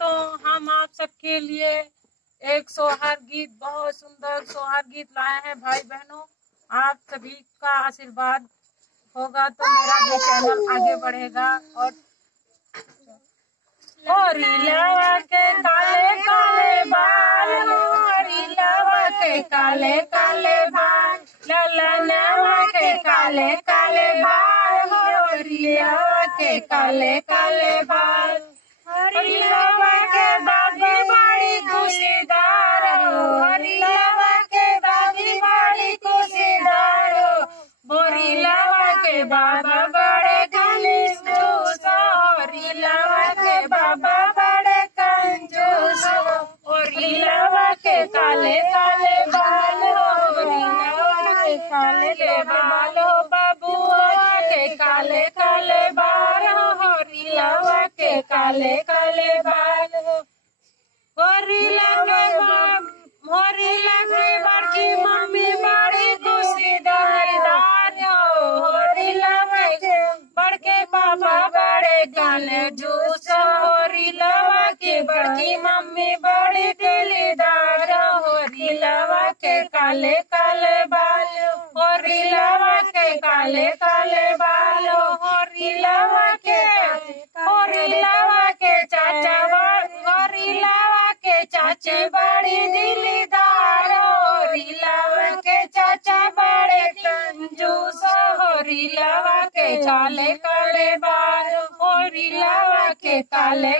दोस्तों, हम आप सबके लिए एक सोहर गीत, बहुत सुंदर सोहर गीत लाए हैं। भाई बहनों, आप सभी का आशीर्वाद होगा तो मेरा भी चैनल आगे बढ़ेगा। और हरिलवा के काले काले बाल, हरिलवा के काले काले बाल, ललनवा के काले काले बाल, हरिलवा के काले काले बाल। हरिलवा के बाबी बड़ी खुशीदार हो, हरिलवा के बाबी बड़ी खुशीदार हो, हरिलवा के बाबा बड़े कंजूस, हरिलवा के बाबा बड़े कंजूस, हरिलवा के काले काले बाल हो, हरिलवा के काले बाल हो, बाबुआ के काले काले बाल हो, हरिलवा के काले काले बाल हो। हरिला की बड़की मम्मी बड़ी खुशीदार हो, हरिलवा के बड़के पापा बड़े कंजूस, हरिलवा की बड़की मम्मी बड़ी दिलदार हो, हरिलवा के काले काले बाल, हरिलवा के काले काले बाल, हरिलवा के चाचा, हरिलवा के चाचे बड़ी दिलदार, हरिलवा के चाचा बड़े कंजूस, हरिलवा के काले काले बाल, हरिलवा के काले